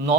9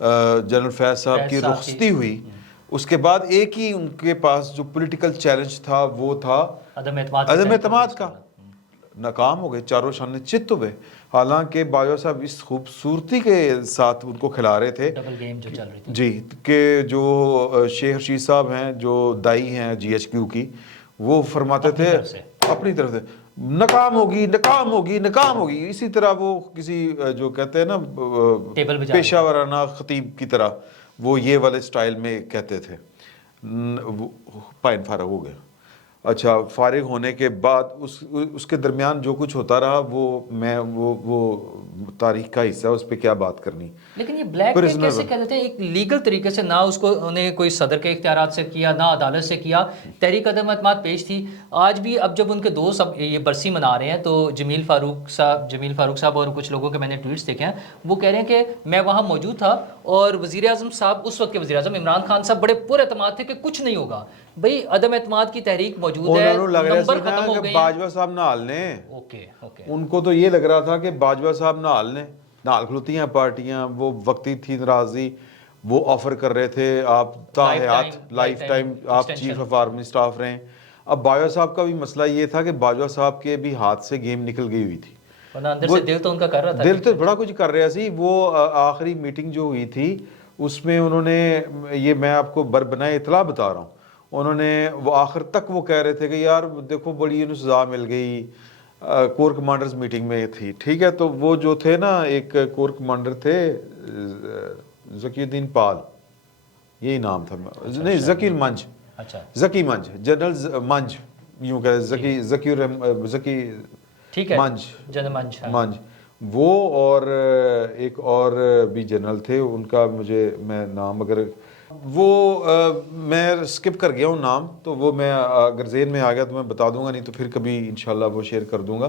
general فیض صاحب کی رخصتی ہوئی، اس کے بعد ایک ہی ان کے پاس جو پولیٹیکل چیلنج تھا وہ تھا عدم اعتماد کا، ناکام ہو گئے، چاروں شانے چت ہوئے. حالانکہ باجوہ صاحب اس خوبصورتی کے ساتھ ان کو کھلا رہے تھے ڈبل گیم جو چل رہی تھی جی، کہ جو شیخ رشید صاحب ہیں جو دائی ہیں جی ایچ کیو کی، وہ فرماتے تھے اپنی طرف سے ناکام ہوگی ناکام ہوگی ناکام ہوگی. اسی طرح وہ کسی جو کہتے ہیں نا پیشہ ورانہ خطیب کی طرح وہ یہ والے سٹائل میں کہتے تھے. پائن فارغ ہو گیا. اچھا، فارغ ہونے کے بعد اس کے درمیان جو کچھ ہوتا رہا وہ تاریخ کا حصہ ہے، اس پہ کیا بات کرنی. لیکن یہ بلیک میل کیسے کہہ دیتے ہیں ایک لیگل طریقے سے؟ نہ اس کو انہیں کوئی صدر کے اختیارات سے کیا، نہ عدالت سے کیا. تحریک عدم اعتماد پیش تھی. آج بھی اب جب ان کے دوست اب یہ برسی منا رہے ہیں تو جمیل فاروق صاحب اور کچھ لوگوں کے میں نے ٹویٹس دیکھے ہیں، وہ کہہ رہے ہیں کہ میں وہاں موجود تھا اور وزیر اعظم صاحب، اس وقت کے وزیر اعظم عمران خان صاحب بڑے پر اعتماد تھے کہ کچھ نہیں ہوگا. بھئی عدم اعتماد کی تحریک موجود ہے، نمبر ختم ہو گئے ہیں. باجوہ صاحب نال نے اوکے ان کو تو یہ لگ رہا تھا کہ باجوہ صاحب نال کھلوتی ہیں پارٹیاں، وہ وقتی تھی ناراضی، وہ آفر کر رہے تھے آپ تا حیات لائف ٹائم آپ چیف آف آرمی اسٹاف رہیں. اب باجوہ صاحب کا بھی مسئلہ یہ تھا کہ باجوہ صاحب کے بھی ہاتھ سے گیم نکل گئی ہوئی تھی، اندر سے دل تو ان کا کر رہا تھا، دل تو بڑا کچھ کر رہا سی. وہ آخری میٹنگ جو ہوئی تھی اس میں انہوں نے یہ، میں آپ کو بربنائے اطلاع بتا رہا ہوں، انہوں نے وہ آخر تک وہ کہہ رہے تھے کہ یار دیکھو بڑی انہیں سزا مل گئی. کور کمانڈرز میٹنگ میں تھی، ٹھیک ہے. تو وہ جو تھے نا، ایک کور کمانڈر تھے ذکی الدین پال، یہی نام تھا، نہیں ذکی منج، ذکی منج، جنرل منج یوں کہ ذکی منج، وہ اور ایک اور بھی جنرل تھے، ان کا میں نام اگر میں سکپ کر گیا ہوں نام، تو وہ میں اگر ذہن میں آ گیا تو میں بتا دوں گا، نہیں تو پھر کبھی انشاءاللہ وہ شیئر کر دوں گا.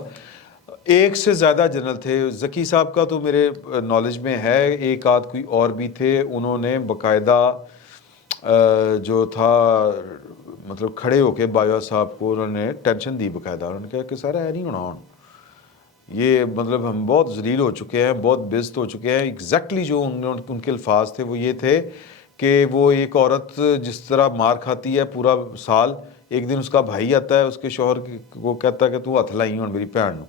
ایک سے زیادہ جنرل تھے. ذکی صاحب کا تو میرے نالج میں ہے، ایک آدھ کوئی اور بھی تھے. انہوں نے باقاعدہ جو تھا مطلب کھڑے ہو کے باجوہ صاحب کو انہوں نے ٹینشن دی باقاعدہ. انہوں نے کہا کہ سارا ہے نہیں ہونا، یہ مطلب ہم بہت ذلیل ہو چکے ہیں، بہت بےعزت ہو چکے ہیں. ایگزیکٹلی جو ان کے الفاظ تھے وہ یہ تھے کہ وہ ایک عورت جس طرح مار کھاتی ہے پورا سال، ایک دن اس کا بھائی آتا ہے، اس کے شوہر کو کہتا ہے کہ تو ہتھ لائی ہوں میری بہن،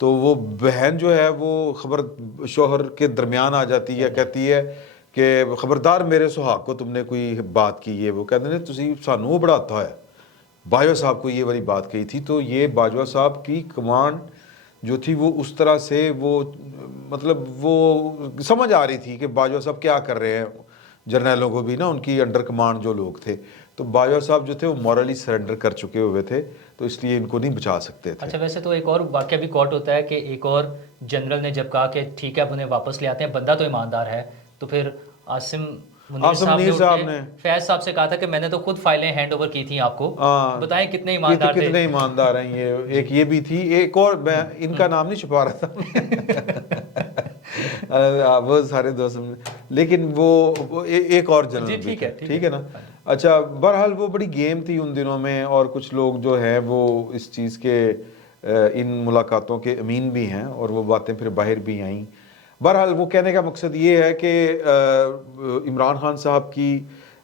تو وہ بہن جو ہے وہ خبر شوہر کے درمیان آ جاتی ہے، کہتی ہے کہ خبردار میرے سہاگ کو تم نے کوئی بات کی ہے. وہ کہتے ہیں تسی سانوں وہ بڑھاتا ہے. باجوہ صاحب کو یہ والی بات کہی تھی. تو یہ باجوہ صاحب کی کمانڈ جو تھی وہ اس طرح سے وہ مطلب وہ سمجھ آ رہی تھی کہ باجوہ صاحب کیا کر رہے ہیں. جرنیلوں کو بھی نا ان کی انڈر کمانڈ جو لوگ تھے، تو باجوہ صاحب جو تھے وہ مورلی سرنڈر کر چکے ہوئے تھے، تو اس لیے ان کو نہیں بچا سکتے تھے. اچھا، ویسے تو ایک اور واقعہ بھی کوٹ ہوتا ہے کہ ایک اور جنرل نے جب کہا کہ ٹھیک ہے اب انہیں واپس لے آتے ہیں، بندہ تو ایماندار ہے، تو پھر عاصم منیر صاحب نے فیض صاحب سے کہا تھا کہ میں نے تو خود فائلیں ہینڈ اوور کی تھیں آپ کو، بتائیں کتنے ایماندار تھے. کتنے ایماندار ہیں یہ. ایک یہ بھی تھی، ایک اور میں ان کا نام نہیں چھپا رہا تھا وہ سارے دوست، لیکن وہ ایک اور جنرل ٹھیک ہے نا. اچھا، بہرحال وہ بڑی گیم تھی ان دنوں میں، اور کچھ لوگ جو ہیں وہ اس چیز کے ان ملاقاتوں کے امین بھی ہیں، اور وہ باتیں پھر باہر بھی آئیں. بہرحال وہ کہنے کا مقصد یہ ہے کہ عمران خان صاحب کی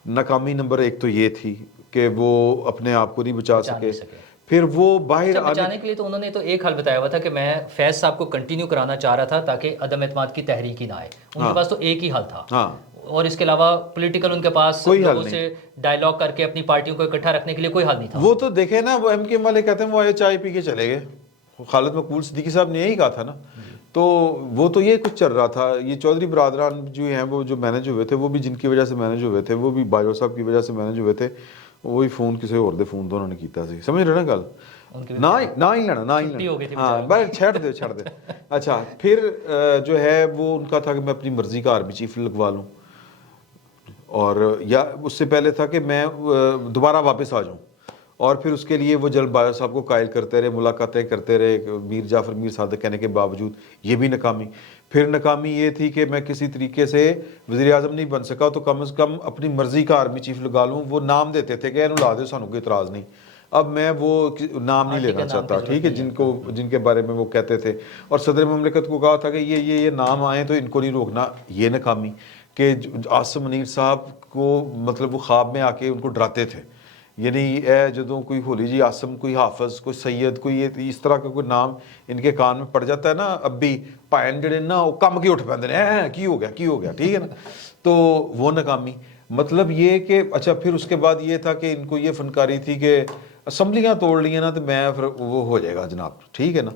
ناکامی نمبر ایک تو یہ تھی کہ وہ اپنے آپ کو نہیں بچا سکے. پھر وہ باہر بچانے کے لیے تو انہوں نے تو ایک حل بتایا ہوا تھا کہ میں فیض صاحب کو کنٹینیو کرانا چاہ رہا تھا تاکہ عدم اعتماد کی تحریک ہی نہ آئے. ان کے پاس تو ایک ہی حل تھا، اور اس کے علاوہ پولیٹیکل ان کے پاس لوگوں سے ڈائیلاگ کر کے اپنی پارٹیوں کو اکٹھا رکھنے کے لیے کوئی حل نہیں تھا. وہ تو دیکھیں نا، وہ ایم کے والے کہتے ہیں وہ آئے چائے پی کے چلے گئے. خالد مقبول صدیقی صاحب نے یہی کہا تھا نا. تو وہ تو یہ کچھ چل رہا تھا. یہ چودھری برادران جو ہیں وہ جو مینج ہوئے تھے، وہ بھی جن کی وجہ سے مینج ہوئے تھے، وہ بھی باجوہ صاحب کی وجہ سے مینج ہوئے تھے. وہی فون کسی اور دے فون تو انہوں نے کیتا سی، سمجھ رہے نا گل، نہ ہی لینا ہاں بس چھڑ دے. اچھا، پھر جو ہے وہ ان کا تھا کہ میں اپنی مرضی کا آرمی چیف لگوا لوں، اور یا اس سے پہلے تھا کہ میں دوبارہ واپس آ جاؤں. اور پھر اس کے لیے وہ جلد باجوہ صاحب کو قائل کرتے رہے، ملاقاتیں کرتے رہے میر جعفر میر صادق کہنے کے باوجود. یہ بھی ناکامی. پھر ناکامی یہ تھی کہ میں کسی طریقے سے وزیر اعظم نہیں بن سکا تو کم از کم اپنی مرضی کا آرمی چیف لگا لوں. وہ نام دیتے تھے کہ اینو لا دے، سانوں کوئی اعتراض نہیں. اب میں وہ نام نہیں لینا چاہتا، ٹھیک ہے، جن کے بارے میں وہ کہتے تھے. اور صدر مملکت کو کہا تھا کہ یہ نام آئیں تو ان کو نہیں روکنا. یہ ناکامی. کہ آصم منیر صاحب کو مطلب وہ خواب میں آ کے ان کو ڈراتے تھے، یعنی اے جدوں کوئی ہولی جی آصم، کوئی حافظ، کوئی سید، کوئی اس طرح کا کوئی نام ان کے کان میں پڑ جاتا ہے نا، اب بھی پائن جڑے نا وہ کم کے اٹھ پیندے ہیں، کی ہو گیا، ٹھیک ہے نا، تو وہ ناکامی مطلب یہ کہ اچھا پھر اس کے بعد یہ تھا کہ ان کو یہ فنکاری تھی کہ اسمبلیاں توڑ لی ہیں نا تو میں پھر وہ ہو جائے گا جناب، ٹھیک ہے نا،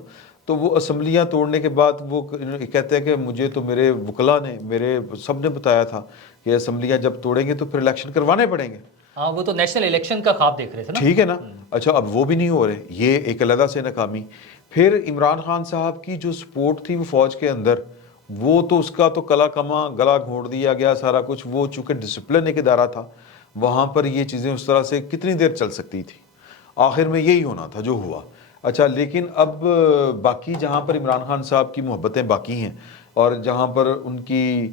تو وہ اسمبلیاں توڑنے کے بعد وہ کہتے ہیں کہ مجھے تو میرے وکلا نے، میرے سب نے بتایا تھا کہ اسمبلیاں جب توڑیں گے تو پھر الیکشن کروانے پڑیں گے۔ ہاں وہ تو نیشنل الیکشن کا خواب دیکھ رہے تھے نا، ٹھیک ہے نا، اچھا اب وہ بھی نہیں ہو رہے، یہ ایک علیحدہ سے ناکامی۔ پھر عمران خان صاحب کی جو سپورٹ تھی وہ فوج کے اندر، وہ تو اس کا تو کلا کما گلا گھونٹ دیا گیا سارا کچھ، وہ چونکہ ڈسپلن ایک ادارہ تھا وہاں پر یہ چیزیں اس طرح سے کتنی دیر چل سکتی تھی، آخر میں یہی ہونا تھا جو ہوا۔ اچھا لیکن اب باقی جہاں پر عمران خان صاحب کی محبتیں باقی ہیں اور جہاں پر ان کی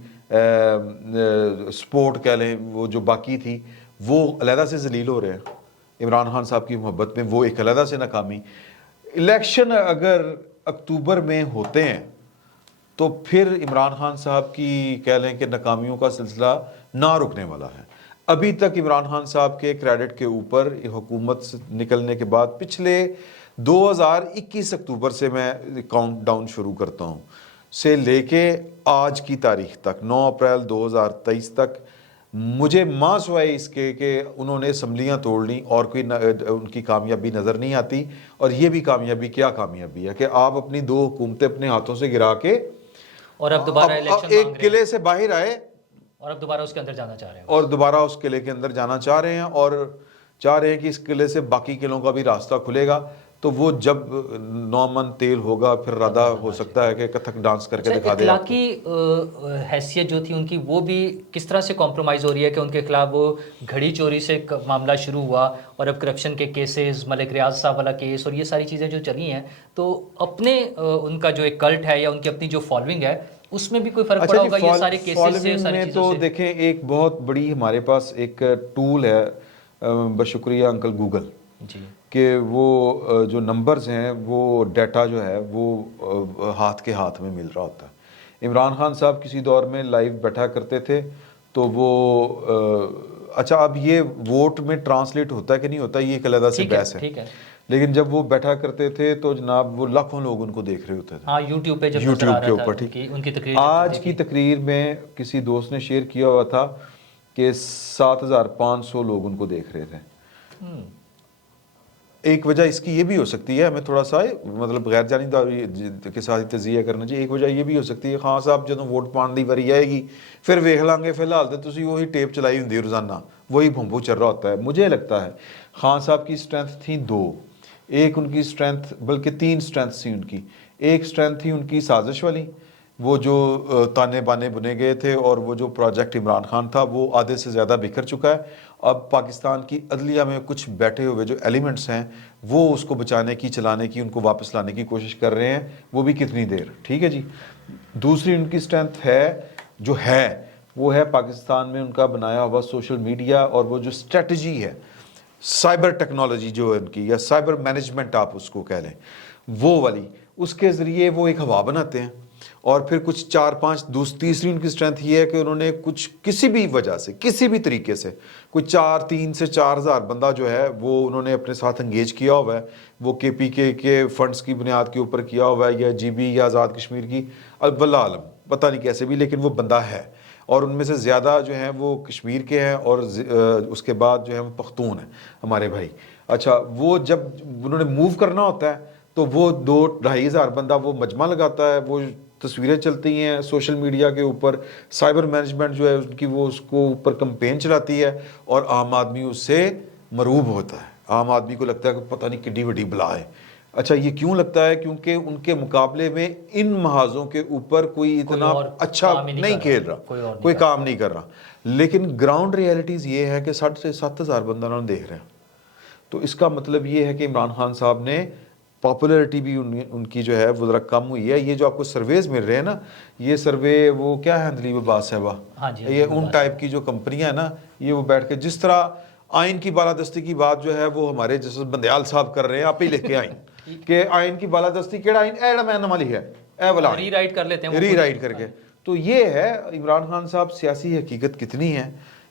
سپورٹ کہہ لیں وہ جو باقی تھی وہ علیحدہ سے ذلیل ہو رہے ہیں عمران خان صاحب کی محبت میں، وہ ایک علیحدہ سے ناکامی۔ الیکشن اگر اکتوبر میں ہوتے ہیں تو پھر عمران خان صاحب کی کہہ لیں کہ ناکامیوں کا سلسلہ نہ رکنے والا ہے۔ ابھی تک عمران خان صاحب کے کریڈٹ کے اوپر حکومت سے نکلنے کے بعد پچھلے 2021 اکتوبر سے میں کاؤنٹ ڈاؤن شروع کرتا ہوں سے لے کے آج کی تاریخ تک 9 اپریل 2023 تک، مجھے ماں سوائے اس کے کہ انہوں نے اسمبلیاں توڑ لیں اور کوئی ان کی کامیابی نظر نہیں آتی۔ اور یہ بھی کامیابی کیا کامیابی ہے کہ آپ اپنی 2 حکومتیں اپنے ہاتھوں سے گرا کے اور اب دوبارہ الیکشن ایک قلعے سے باہر آئے اور اب دوبارہ اس کے اندر جانا چاہ رہے ہیں، اور دوبارہ اس قلعے کے اندر جانا چاہ رہے ہیں اور چاہ رہے ہیں کہ اس قلعے سے باقی قلعوں کا بھی راستہ کھلے گا، تو وہ جب 9 من تیل ہوگا پھر رادہ ہو سکتا ہے کہ کتھک ڈانس کر کے دکھا دے۔ اخلاقی حیثیت جو تھی ان کی وہ بھی کس طرح سے کمپرومائز ہو رہی ہے کہ ان کے خلاف وہ گھڑی چوری سے معاملہ شروع ہوا اور اب کرپشن کے کیسز، ملک ریاض صاحب والا کیس اور یہ ساری چیزیں جو چلی ہیں، تو اپنے ان کا جو ایک کلٹ ہے یا ان کی اپنی جو فالوئنگ ہے اس میں بھی کوئی فرق پڑا ہوگا یہ سارے کیسز سے، ساری چیزوں تو سے؟ دیکھیں ایک بہت بڑی ہمارے پاس ایک ٹول ہے، بشکریہ انکل گوگل، جی، کہ وہ جو نمبرز ہیں وہ ڈیٹا جو ہے وہ ہاتھ کے ہاتھ میں مل رہا ہوتا ہے۔ عمران خان صاحب کسی دور میں لائیو بیٹھا کرتے تھے تو وہ اچھا اب یہ ووٹ میں ٹرانسلیٹ ہوتا ہے کہ نہیں ہوتا یہ ایک علیحدہ سے بحث ہے، ٹھیک ہے، لیکن جب وہ بیٹھا کرتے تھے تو جناب وہ لاکھوں لوگ ان کو دیکھ رہے ہوتے تھے، ہاں یوٹیوب پہ جب یوٹیوب کے اوپر، ٹھیک۔ ان کی تقریر آج کی تقریر میں کسی دوست نے شیئر کیا ہوا تھا کہ 7500 لوگ ان کو دیکھ رہے تھے۔ ایک وجہ اس کی یہ بھی ہو سکتی ہے، ہمیں تھوڑا سا مطلب غیر جانبداری کے ساتھ تجزیہ کرنا چاہیے، ایک وجہ یہ بھی ہو سکتی ہے خان صاحب جدوں ووٹ پان دی واری آئے گی پھر ویکھ لیں گے، فی الحال تو تسی وہی ٹیپ چلائی ہوندی ہے روزانہ، وہی بھونبو چل رہا ہوتا ہے۔ مجھے لگتا ہے خان صاحب کی اسٹرینتھ تھیں 2، ایک ان کی اسٹرینتھ بلکہ 3 اسٹرینتھ تھیں ان کی، ایک اسٹرینتھ تھی ان کی سازش والی، وہ جو تانے بانے بنے گئے تھے اور وہ جو پروجیکٹ عمران خان تھا وہ آدھے سے زیادہ بکھر چکا ہے۔ اب پاکستان کی عدلیہ میں کچھ بیٹھے ہوئے جو ایلیمنٹس ہیں وہ اس کو بچانے کی، چلانے کی، ان کو واپس لانے کی کوشش کر رہے ہیں، وہ بھی کتنی دیر، ٹھیک ہے جی۔ دوسری ان کی اسٹرینتھ ہے جو ہے وہ ہے پاکستان میں ان کا بنایا ہوا سوشل میڈیا اور وہ جو اسٹریٹجی ہے سائبر ٹیکنالوجی جو ہے ان کی، یا سائبر مینجمنٹ آپ اس کو کہہ لیں، وہ والی، اس کے ذریعے وہ ایک ہوا بناتے ہیں۔ اور پھر کچھ 4-5 تیسری ان کی اسٹرینتھ یہ ہے کہ انہوں نے کچھ کسی بھی وجہ سے کسی بھی طریقے سے کوئی 3 سے 4 ہزار بندہ جو ہے وہ انہوں نے اپنے ساتھ انگیج کیا ہوا ہے، وہ کے پی کے فنڈز کی بنیاد کے اوپر کیا ہوا ہے، یا جی بی یا آزاد کشمیر کی، واللہ عالم پتہ نہیں کیسے بھی، لیکن وہ بندہ ہے اور ان میں سے زیادہ جو ہیں وہ کشمیر کے ہیں اور اس کے بعد جو ہے وہ پختون ہیں ہمارے بھائی۔ اچھا وہ جب انہوں نے موو کرنا ہوتا ہے تو وہ 2-2.5 ہزار بندہ وہ مجمع لگاتا ہے، وہ تصویریں چلتی ہیں سوشل میڈیا کے اوپر، سائبر مینجمنٹ جو ہے ان کی وہ اس کو اوپر کمپین چلاتی ہے اور عام آدمی اس سے مروب ہوتا ہے، عام آدمی کو لگتا ہے کہ پتہ نہیں کڈی وڈی بلا ہے۔ اچھا یہ کیوں لگتا ہے؟ کیونکہ ان کے مقابلے میں ان محاذوں کے اوپر کوئی اتنا اچھا نہیں کھیل رہا، کوئی کام نہیں کر رہا، لیکن گراؤنڈ ریئلٹیز یہ ہے کہ 6 سے 7 ہزار بندہ انہوں نے دیکھ رہے ہیں۔ تو اس کا مطلب یہ ہے کہ عمران خان صاحب نے پاپولیرٹی بھی ان کی جو ہے وہ ذرا کم ہوئی ہے۔ یہ جو آپ کو سرویز مل رہے ہیں نا، یہ سروے وہ کیا ہے اندلیب عباس صاحبہ، یہ ان ٹائپ کی جو کمپنیاں ہیں نا، یہ وہ بیٹھ کے جس طرح آئین کی بالادستی کی بات جو ہے وہ ہمارے جیسے بندیال صاحب کر رہے ہیں، آپ ہی لکھ کے آئین کہ آئین کی بالادستی کیڑا آئین، اے جڑا میں نواں لکھیا ہے، اے والا ری رائٹ کر لیتے ہیں، ری رائٹ کر کے، تو یہ ہے عمران خان صاحب سیاسی حقیقت کتنی ہے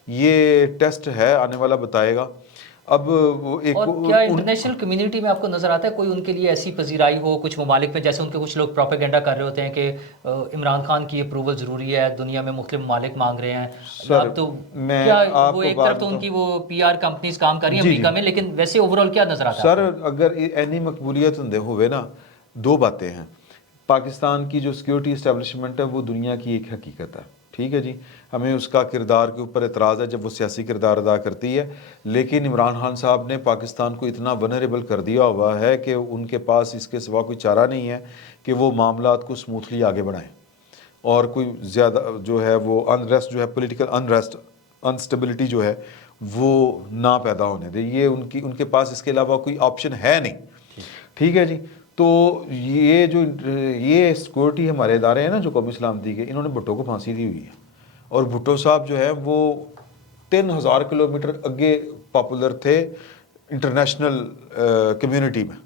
یہ ٹیسٹ ہے آنے والا بتائے گا. اب وہ ایک اور کیا انٹرنیشنل کمیونٹی میں آپ کو نظر آتا ہے کوئی ان کے لیے ایسی پذیرائی ہو کچھ ممالک میں، جیسے ان کے کچھ لوگ پروپیگنڈا کر رہے ہوتے ہیں کہ عمران خان کی اپروول ضروری ہے، دنیا میں مختلف ممالک مانگ رہے ہیں. اب تو کیا وہ ایک طرف تو ان کی وہ پی آر کمپنیز کام کر رہی ہیں امریکہ میں، لیکن ویسے اوور آل کیا نظر آتا ہے؟ سر اگر اینی مقبولیت ہوئے نا، دو باتیں ہیں. پاکستان کی جو سیکیورٹی اسٹیبلشمنٹ ہے وہ دنیا کی ایک حقیقت ہے، ٹھیک ہے جی، ہمیں اس کا کردار کے اوپر اعتراض ہے جب وہ سیاسی کردار ادا کرتی ہے، لیکن عمران خان صاحب نے پاکستان کو اتنا ونریبل کر دیا ہوا ہے کہ ان کے پاس اس کے سوا کوئی چارہ نہیں ہے کہ وہ معاملات کو سموتھلی آگے بڑھائیں اور کوئی زیادہ جو ہے وہ انریسٹ جو ہے، پولیٹیکل انریسٹ، انسٹیبلٹی جو ہے وہ نہ پیدا ہونے دے. یہ ان کے پاس اس کے علاوہ کوئی آپشن ہے نہیں، ٹھیک ہے جی. تو یہ سیکورٹی ہمارے ادارے ہیں نا جو قومی سلامتی کے، انہوں نے بھٹو کو پھانسی دی ہوئی ہے، اور بھٹو صاحب جو ہے وہ 3000 کلومیٹر اگے پاپولر تھے انٹرنیشنل کمیونٹی میں،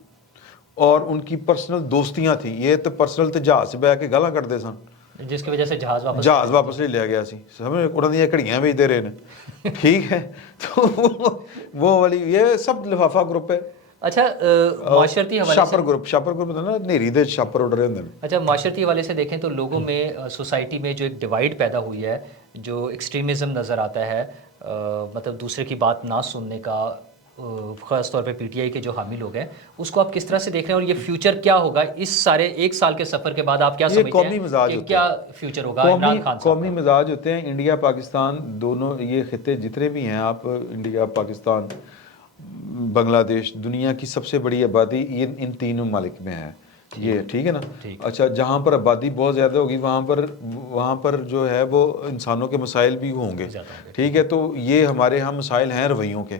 اور ان کی پرسنل دوستیاں تھیں. یہ تو پرسنل تے جہاز سے بہ کے گالاں کرتے سن، جس کی وجہ سے جہاز واپس لے لیا گیا سی، سمجھ انہوں نے گھڑیاں بھیجتے رہے ہیں، ٹھیک ہے. تو وہ والی یہ سب لفافہ گروپ ہے. اچھا معاشرتی حوالے سے، شاپر گروپ نا نیری دے شاپر اڑ رہے ہوندے نے. اچھا معاشرتی حوالے سے دیکھیں تو لوگوں میں سوسائٹی میں جو ایک ڈیوائڈ پیدا ہوئی ہے، جو ایکسٹریمزم نظر آتا ہے، مطلب دوسرے کی بات نہ سننے کا، خاص طور پہ پی ٹی آئی کے جو حامی لوگ ہیں، اس کو آپ کس طرح سے دیکھ رہے ہیں، اور یہ فیوچر کیا ہوگا اس سارے ایک سال کے سفر کے بعد؟ آپ کیا سمجھتے ہیں کہ کیا فیوچر ہوگا عمران خان صاحب؟ قومی مزاج ہوتے ہیں. انڈیا پاکستان دونوں یہ خطے جتنے بھی ہیں، آپ انڈیا، پاکستان، بنگلہ دیش، دنیا کی سب سے بڑی آبادی ان تین ممالک میں ہے یہ، ٹھیک ہے نا. اچھا جہاں پر آبادی بہت زیادہ ہوگی وہاں پر جو ہے وہ انسانوں کے مسائل بھی ہوں گے، ٹھیک ہے. تو یہ ہمارے ہاں مسائل ہیں رویوں کے.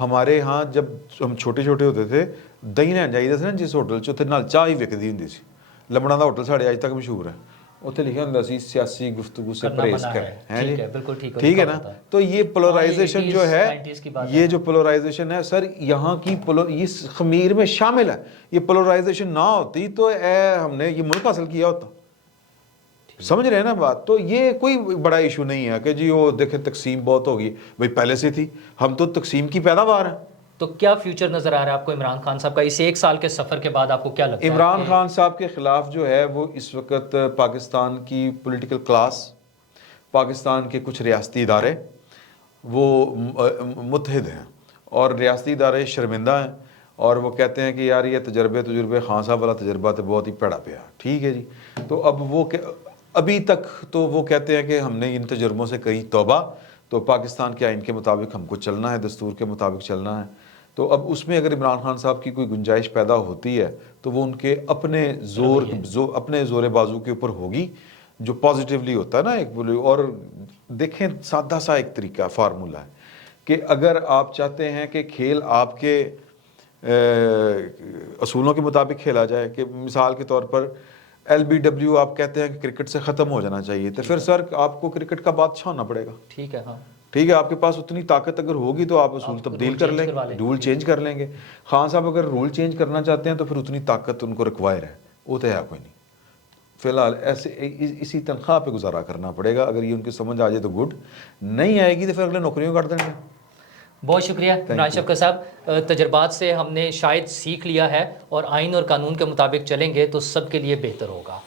ہمارے ہاں جب ہم چھوٹے ہوتے تھے، دہی لین جائیے نا جس ہوٹل چ اتنے نال چاہ ہی وکدی ہوندی سی. لمڑا دا ہوٹل ساڑے اج تک مشہور ہے، اتنے لکھا ہوندا سی سیاسی گفتگو سے پرہیز کریں، ہیں جی، ٹھیک ہے نا. تو یہ پولرائزیشن جو ہے، یہ جو پولرائزیشن ہے سر، یہاں کی اس خمیر میں شامل ہے. یہ پولرائزیشن نہ ہوتی تو ہم نے یہ ملک حاصل کیا ہوتا. سمجھ رہے ہیں نا بات؟ تو یہ کوئی بڑا ایشو نہیں ہے کہ جی وہ دیکھیں تقسیم بہت ہوگی، بھائی پہلے سے تھی، ہم تو تقسیم کی پیداوار ہیں. تو کیا فیوچر نظر آ رہا ہے آپ کو عمران خان صاحب کا اس ایک سال کے سفر کے بعد؟ آپ کو کیا لگتا ہے عمران خان صاحب کے خلاف جو ہے وہ اس وقت پاکستان کی پولیٹیکل کلاس، پاکستان کے کچھ ریاستی ادارے وہ متحد ہیں، اور ریاستی ادارے شرمندہ ہیں، اور وہ کہتے ہیں کہ یار یہ تجربے خان صاحب والا تجربہ تو بہت ہی پیڑا پیا، ٹھیک ہے جی. تو اب ابھی تک تو وہ کہتے ہیں کہ ہم نے ان تجربوں سے کہی توبہ، تو پاکستان کے آئین کے مطابق ہم کو چلنا ہے، دستور کے مطابق چلنا ہے. تو اب اس میں اگر عمران خان صاحب کی کوئی گنجائش پیدا ہوتی ہے تو وہ ان کے اپنے اپنے زور بازو کے اوپر ہوگی، جو پازیٹیولی ہوتا ہے نا ایک. اور دیکھیں سادہ سا ایک طریقہ فارمولہ ہے کہ اگر آپ چاہتے ہیں کہ کھیل آپ کے اصولوں کے مطابق کھیلا جائے، کہ مثال کے طور پر LBW آپ کہتے ہیں کہ کرکٹ سے ختم ہو جانا چاہیے، تو پھر سر آپ کو کرکٹ کا بادشاہ ہونا پڑے گا. ٹھیک ہے، ہاں ٹھیک ہے، آپ کے پاس اتنی طاقت اگر ہوگی تو آپ اصول تبدیل کر لیں گے، رول چینج کر لیں گے. خان صاحب اگر رول چینج کرنا چاہتے ہیں تو پھر اتنی طاقت ان کو ریکوائر ہے، وہ تو ہے کوئی نہیں. فی الحال ایسے اسی تنخواہ پہ گزارا کرنا پڑے گا. اگر یہ ان کی سمجھ آ جائے تو گڈ، نہیں آئے گی تو پھر اگلے نوکریوں کاٹ دیں گے. بہت شکریہ عمران شفقت صاحب. تجربات سے ہم نے شاید سیکھ لیا ہے، اور آئین اور قانون کے مطابق چلیں گے تو سب کے لیے بہتر ہوگا.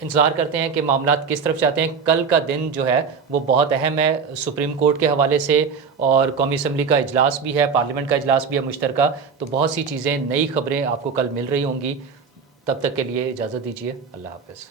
انتظار کرتے ہیں کہ معاملات کس طرف چاہتے ہیں. کل کا دن جو ہے وہ بہت اہم ہے سپریم کورٹ کے حوالے سے، اور قومی اسمبلی کا اجلاس بھی ہے، پارلیمنٹ کا اجلاس بھی ہے مشترکہ. تو بہت سی چیزیں، نئی خبریں آپ کو کل مل رہی ہوں گی. تب تک کے لیے اجازت دیجیے، اللہ حافظ.